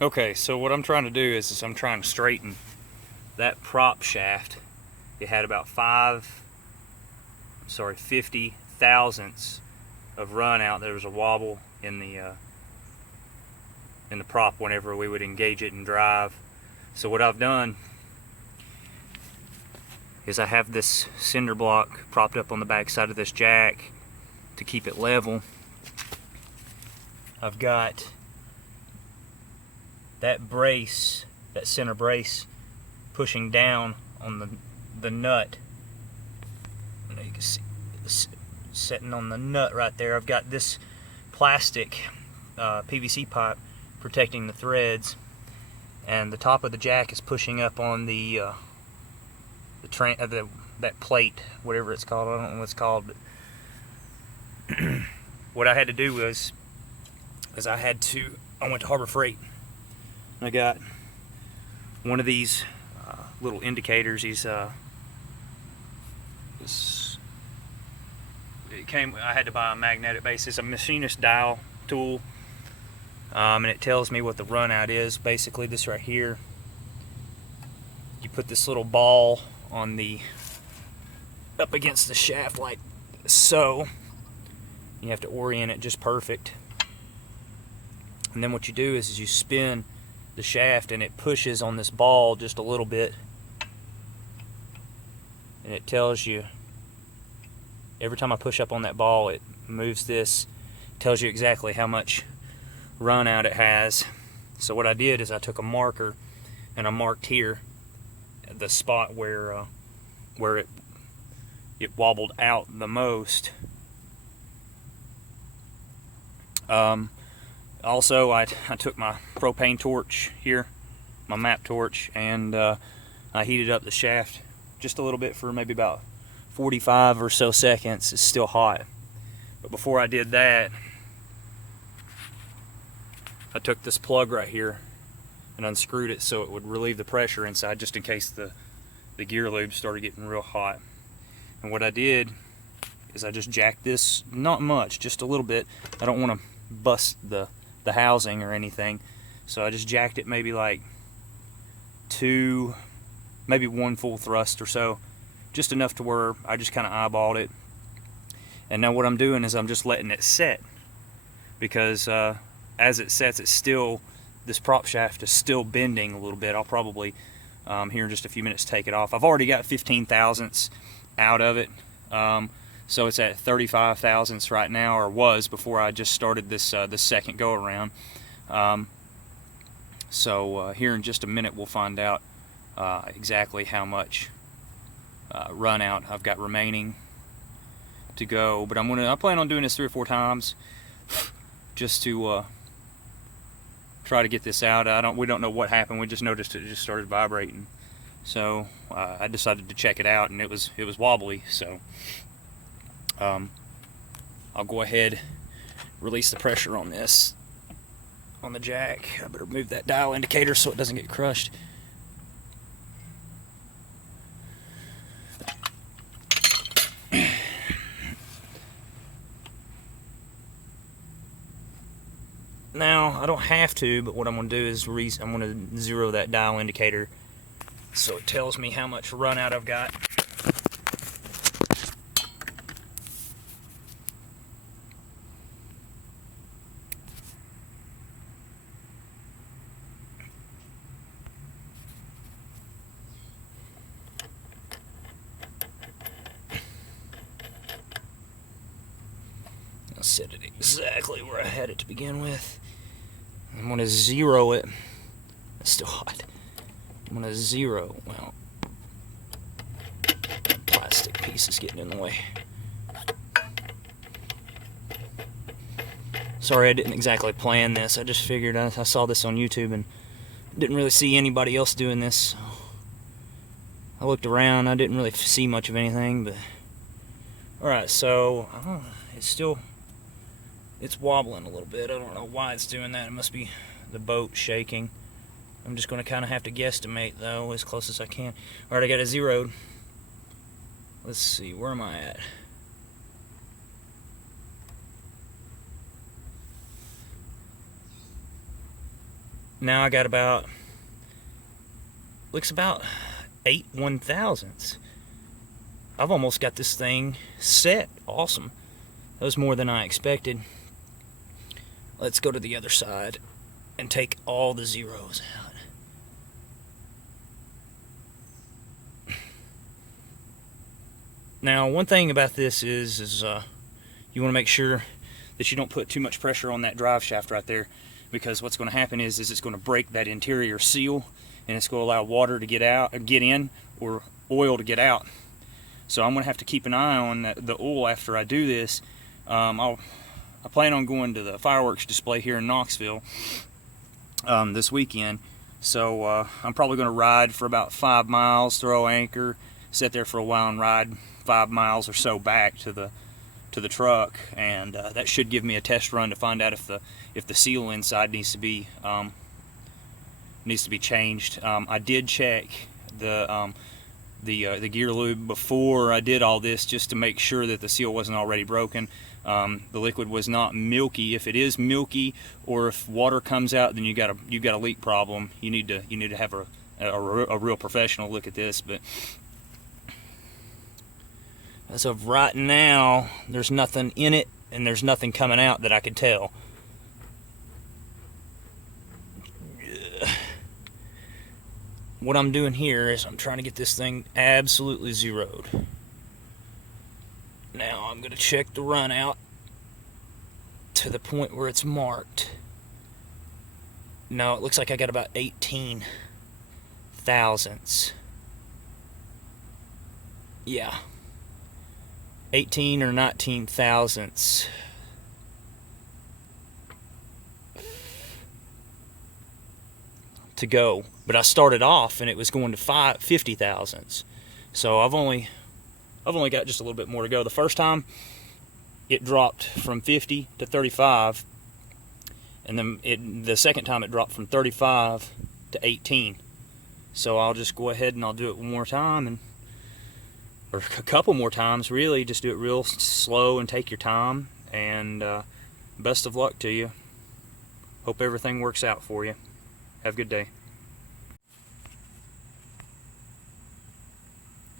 Okay, so what I'm trying to do is I'm trying to straighten that prop shaft. It had about 50 thousandths of run out. There was a wobble in the prop whenever we would engage it and drive. So what I've done is I have this cinder block propped up on the back side of this jack to keep it level. I've got that brace, that center brace, pushing down on the nut. I know you can see it's setting on the nut right there. I've got this plastic PVC pipe protecting the threads, and the top of the jack is pushing up on that plate, whatever it's called. I don't know what it's called, but what I had to do was I went to Harbor Freight. I got one of these little indicators. I had to buy a magnetic base. It's a machinist dial tool, and it tells me what the runout is. Basically, this right here. You put this little ball on up against the shaft like so. You have to orient it just perfect. And then what you do is you spin the shaft and it pushes on this ball just a little bit, and it tells you every time I push up on that ball, it moves this, tells you exactly how much run out it has. So what I did is I took a marker and I marked here the spot where it wobbled out the most. Also, I took my propane torch here, my map torch, and I heated up the shaft just a little bit for maybe about 45 or so seconds. It's still hot. But before I did that, I took this plug right here and unscrewed it so it would relieve the pressure inside, just in case the gear lube started getting real hot. And what I did is I just jacked this, not much, just a little bit. I don't want to bust the housing or anything, so I just jacked it maybe like maybe one full thrust or so, just enough to where I just kind of eyeballed it. And now what I'm doing is I'm just letting it set, because as it sets, this prop shaft is still bending a little bit. I'll probably here in just a few minutes take it off. I've already got 15 thousandths out of it, so it's at 35 thousandths right now, or was before I just started this second go around. So here in just a minute we'll find out exactly how much run out I've got remaining to go. But I plan on doing this 3 or 4 times just to try to get this out. We don't know what happened. We just noticed it just started vibrating. So I decided to check it out, and it was wobbly. So I'll go ahead, release the pressure on this, on the jack. I better move that dial indicator so it doesn't get crushed. Now, I don't have to, but what I'm going to do is I'm going to zero that dial indicator so it tells me how much run out I've got. I'll set it exactly where I had it to begin with. I'm going to zero it. It's still hot. I'm going to zero. Well, plastic piece is getting in the way. Sorry, I didn't exactly plan this. I just figured I saw this on YouTube and didn't really see anybody else doing this. So I looked around. I didn't really see much of anything, but alright, so it's wobbling a little bit. I don't know why it's doing that. It must be the boat shaking. I'm just going to kind of have to guesstimate, though, as close as I can. Alright, I got it zeroed. Let's see, where am I at? Now I got about, looks about 8 1/1000ths. I've almost got this thing set. Awesome. That was more than I expected. Let's go to the other side and take all the zeros out. Now, one thing about this is you want to make sure that you don't put too much pressure on that drive shaft right there, because what's going to happen is it's going to break that interior seal, and it's going to allow water to get in, or oil to get out. So I'm going to have to keep an eye on the oil after I do this. I plan on going to the fireworks display here in Knoxville this weekend. So I'm probably going to ride for about 5 miles, throw anchor, sit there for a while, and ride 5 miles or so back to the truck, and that should give me a test run to find out if the seal inside needs to be changed. I did check the gear lube before I did all this, just to make sure that the seal wasn't already broken. The liquid was not milky. If it is milky, or if water comes out, then you got a leak problem. You need to have a real professional look at this. But as of right now, there's nothing in it, and there's nothing coming out that I could tell. What I'm doing here is I'm trying to get this thing absolutely zeroed. Now I'm going to check the runout to the point where it's marked. No, it looks like I got about 18 thousandths. Yeah. 18 or 19 thousandths. To go, but I started off and it was going to 50 thousandths, so I've only got just a little bit more to go. The first time it dropped from 50 to 35, and then the second time it dropped from 35 to 18. So I'll just go ahead and I'll do it one more time, or a couple more times really. Just do it real slow and take your time, and best of luck to you. Hope everything works out for you. Have a good day.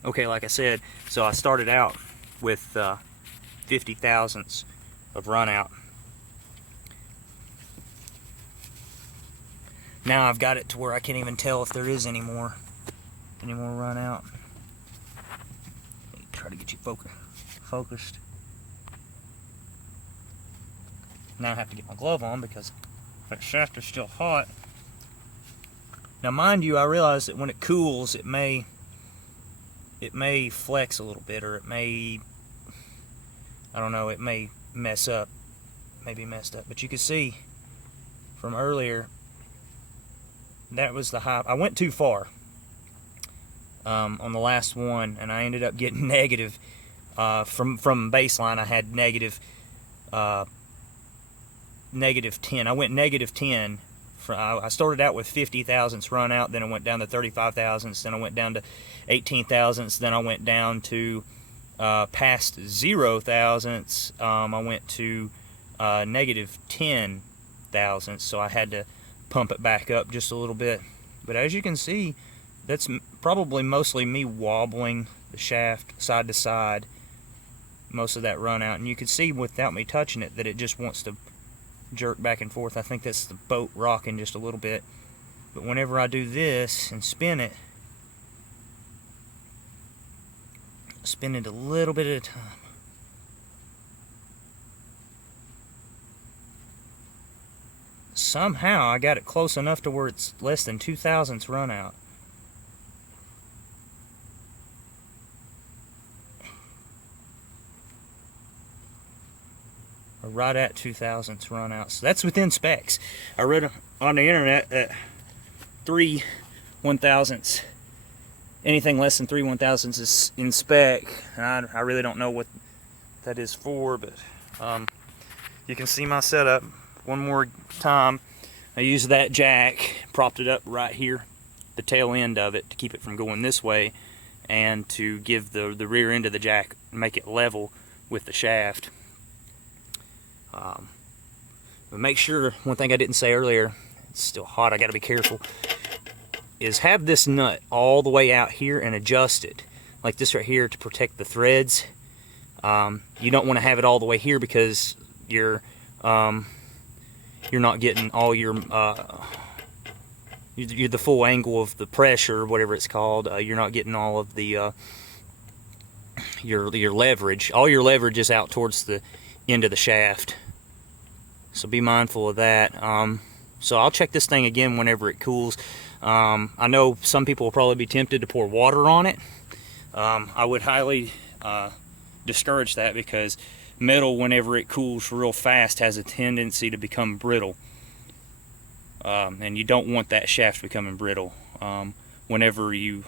Okay, like I said, so I started out with 50 thousandths of runout. Now I've got it to where I can't even tell if there is any more runout. Let me try to get you focused. Now I have to get my glove on because that shaft is still hot. Now, mind you, I realize that when it cools, it may flex a little bit, or it may, I don't know, it may mess up, maybe messed up. But you can see from earlier, that was the high. I went too far on the last one, and I ended up getting negative. From baseline, I had negative 10. I went negative 10. I started out with 50 thousandths run out, then I went down to 35 thousandths, then I went down to 18 thousandths, then I went down to past 0 thousandths. I went to negative 10 thousandths, so I had to pump it back up just a little bit. But as you can see, that's probably mostly me wobbling the shaft side to side, most of that run out. And you can see without me touching it that it just wants to jerk back and forth. I think that's the boat rocking just a little bit. But whenever I do this and spin it a little bit at a time. Somehow I got it close enough to where it's less than 2 thousandths run out. Or right at 2 thousandths run out. So that's within specs. I read on the internet that 3 1/1000ths, anything less than 3 1/1000ths is in spec. And I really don't know what that is for, but you can see my setup one more time. I used that jack, propped it up right here, the tail end of it, to keep it from going this way, and to give the rear end of the jack, make it level with the shaft. But make sure, one thing I didn't say earlier, it's still hot, I gotta be careful, is have this nut all the way out here and adjust it like this right here to protect the threads. You don't want to have it all the way here because you're not getting all your you're the full angle of the pressure, whatever it's called. You're not getting all of the your leverage. All your leverage is out towards the end of the shaft, so be mindful of that. So I'll check this thing again whenever it cools. I know some people will probably be tempted to pour water on it. I would highly discourage that, because metal, whenever it cools real fast, has a tendency to become brittle, and you don't want that shaft becoming brittle. Whenever you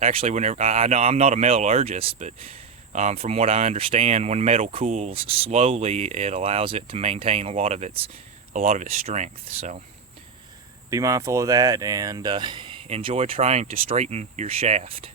whenever I know I'm not a metallurgist, but from what I understand, when metal cools slowly, it allows it to maintain a lot of its strength. So be mindful of that, and enjoy trying to straighten your shaft.